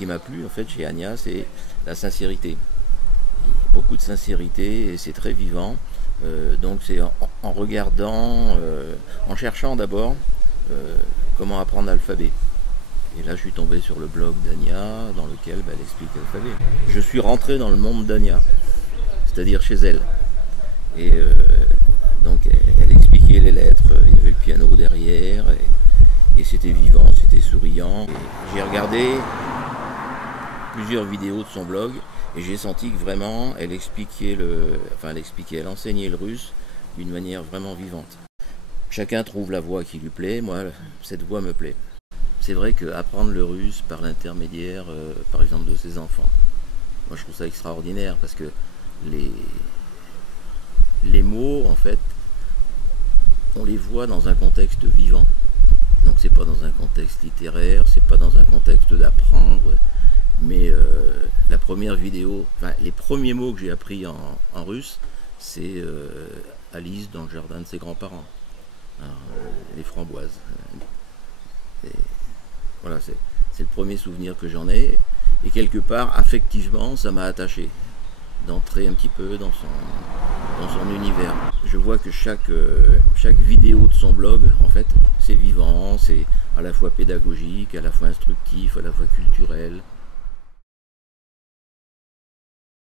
qui m'a plu en fait chez Ania, c'est la sincérité. Beaucoup de sincérité et c'est très vivant. Donc c'est en regardant, en cherchant d'abord comment apprendre l'alphabet. Et là je suis tombé sur le blog d'Ania dans lequel elle explique l'alphabet. Je suis rentré dans le monde d'Ania, c'est-à-dire chez elle. Et donc elle expliquait les lettres, il y avait le piano derrière et c'était vivant, c'était souriant. J'ai regardé plusieurs vidéos de son blog et j'ai senti que vraiment elle expliquait elle enseignait le russe d'une manière vraiment vivante. Chacun trouve la voie qui lui plaît, moi cette voie me plaît. C'est vrai qu'apprendre le russe par l'intermédiaire par exemple de ses enfants, moi je trouve ça extraordinaire parce que les mots en fait on les voit dans un contexte vivant. Donc c'est pas dans un contexte littéraire, c'est pas dans un contexte d'apprendre, mais la première vidéo, enfin les premiers mots que j'ai appris en russe, c'est Alice dans le jardin de ses grands-parents, les framboises. Et voilà, c'est le premier souvenir que j'en ai, et quelque part affectivement ça m'a attaché d'entrer un petit peu dans son univers. Je vois que chaque vidéo de son blog, en fait, c'est vivant, c'est à la fois pédagogique, à la fois instructif, à la fois culturel.